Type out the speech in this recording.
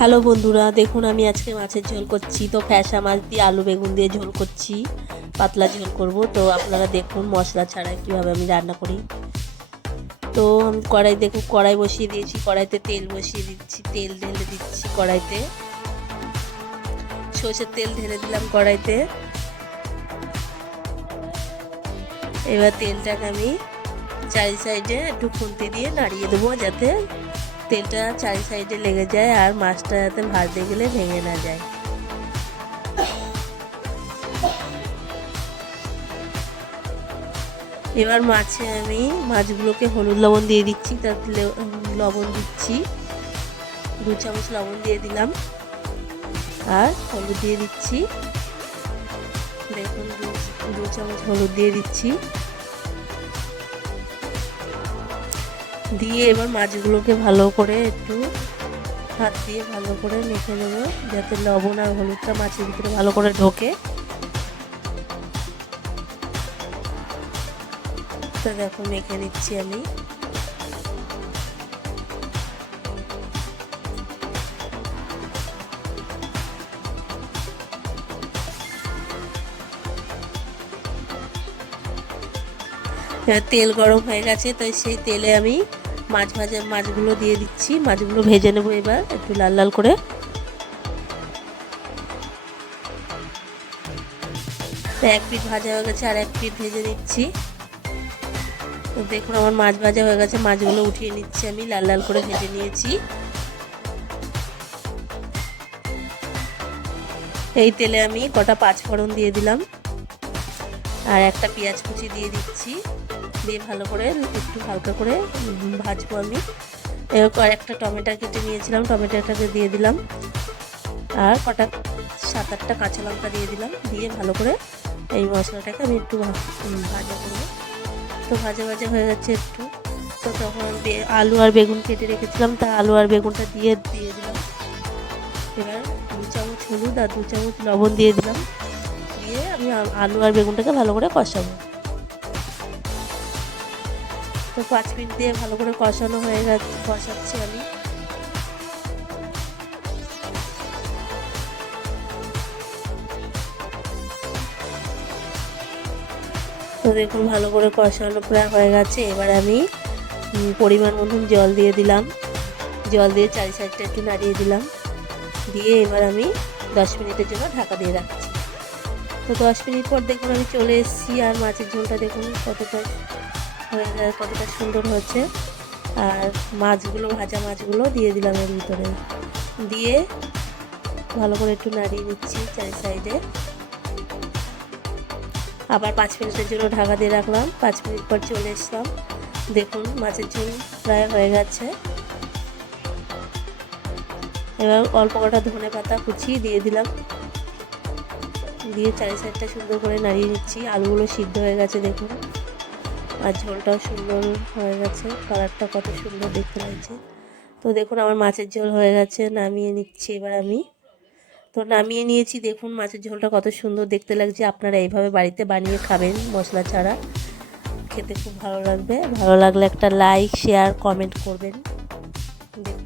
Hello বন্ধুরা, দেখুন আমি আজকে মাছের ঝোল করছি। তো ফ্যাসা মাছ দিয়ে আলু বেগুন দিয়ে ঝোল করছি, পাতলা ঝোল করব। তো আপনারা দেখুন মশলা ছাড়া কীভাবে আমি রান্না করি। তো আমি কড়াই বসিয়ে দিয়েছি, কড়াইতে তেল বসিয়ে দিচ্ছি, তেল ঢেলে দিচ্ছি কড়াইতে, সর্ষের তেল ঢেলে দিলাম কড়াইতে। এবার তেলটাকে আমি চারি সাইডে একটু খুন্তি দিয়ে নাড়িয়ে দেবো, যাতে তেলটা চারি সাইডে লেগে যায় আর মাছটা যাতে ভাজতে গেলে ভেঙে না যায়। এবার আমি মাছগুলোকে হলুদ লবণ দিয়ে দিচ্ছি, তাতে লবণ দিচ্ছি 2 চামচ লবণ দিয়ে দিলাম, আর হলুদ দিয়ে দিচ্ছি, দেখুন 2 চামচ হলুদ দিয়ে দিচ্ছি। দিয়ে এবার মাছগুলোকে ভালো করে একটু হাত দিয়ে ভালো করে মেখে নেবো, যাতে লবণ আর হলুদটা মাছের ভিতরে ভালো করে ঢোকে। তো দেখো মেখে নিচ্ছি আমি। তেল গরম হয়ে গেছে, তো সেই তেলে আমি মাছগুলো দিয়ে দিচ্ছি, মাছগুলো ভেজে নেবো এবার একটু লাল লাল করে। এক পিঠ ভাজা হয়ে গেছে, আর এক পিঠ ভেজে নিচ্ছি। তো দেখুন আমার মাছ ভাজা হয়ে গেছে, মাছগুলো উঠিয়ে নিচ্ছি, আমি লাল লাল করে ভেজে নিয়েছি। এই তেলে আমি কটা 5 ফোড়ন দিয়ে দিলাম, আর একটা পেঁয়াজ কুচি দিয়ে দিচ্ছি, দিয়ে ভালো করে একটু হালকা করে ভাজবো আমি। এরপর একটা টমেটো কেটে নিয়েছিলাম, টমেটোটাকে দিয়ে দিলাম, আর কটা 7-8টা কাঁচা লঙ্কা দিয়ে দিলাম, দিয়ে ভালো করে এই মশলাটাকে আমি একটু ভাজা করবো। তো ভাজা হয়ে গেছে একটু, তো তখন আলু আর বেগুন কেটে রেখেছিলাম, তা আলু আর বেগুনটা দিয়ে দিলাম। এবার 2 চামচ হলুদ আর 2 চামচ লবণ দিয়ে দিলাম, দিয়ে আমি আলু আর বেগুনটাকে ভালো করে কষাবো। তো 5 মিনিট দিয়ে ভালো করে কষানো হয়ে গেছে, কষাচ্ছি আমি। তো দেখুন ভালো করে কষানো প্রায় হয়ে গেছে। এবার আমি পরিমাণ মতন জল দিয়ে দিলাম, জল দিয়ে চারি সাইডটা একটু নাড়িয়ে দিলাম, দিয়ে এবার আমি 10 মিনিটের জন্য ঢাকা দিয়ে রাখছি। তো 10 মিনিট পর দেখুন আমি চলে এসেছি, আর মাছের ঝোলটা দেখুন কতটা সুন্দর হচ্ছে। আর ভাজা মাছগুলো দিয়ে দিলাম এর ভিতরে, দিয়ে ভালো করে একটু নাড়িয়ে নিচ্ছি চারি সাইডে। আবার 5 মিনিটের জন্য ঢাকা দিয়ে রাখলাম। 5 মিনিট পর চলে এসলাম, দেখুন মাছের ঝোল প্রায় হয়ে গেছে। এবার অল্প কটা ধনে পাতা কুচি দিয়ে দিলাম, দিয়ে চারি সাইডটা সুন্দর করে নাড়িয়ে নিচ্ছি। আলুগুলো সিদ্ধ হয়ে গেছে দেখুন, আর ঝোলটাও সুন্দর হয়ে গেছে, কালারটা কত সুন্দর দেখতে লাগছে। তো দেখুন আমার মাছের ঝোল হয়ে গেছে, নামিয়ে নিচ্ছি এবার আমি। তো নামিয়ে নিয়েছি, দেখুন মাছের ঝোলটা কত সুন্দর দেখতে লাগছে। আপনারা এইভাবে বাড়িতে বানিয়ে খাবেন মশলা ছাড়া, খেতে খুব ভালো লাগবে। ভালো লাগলে একটা লাইক, শেয়ার, কমেন্ট করবেন। দেখুন।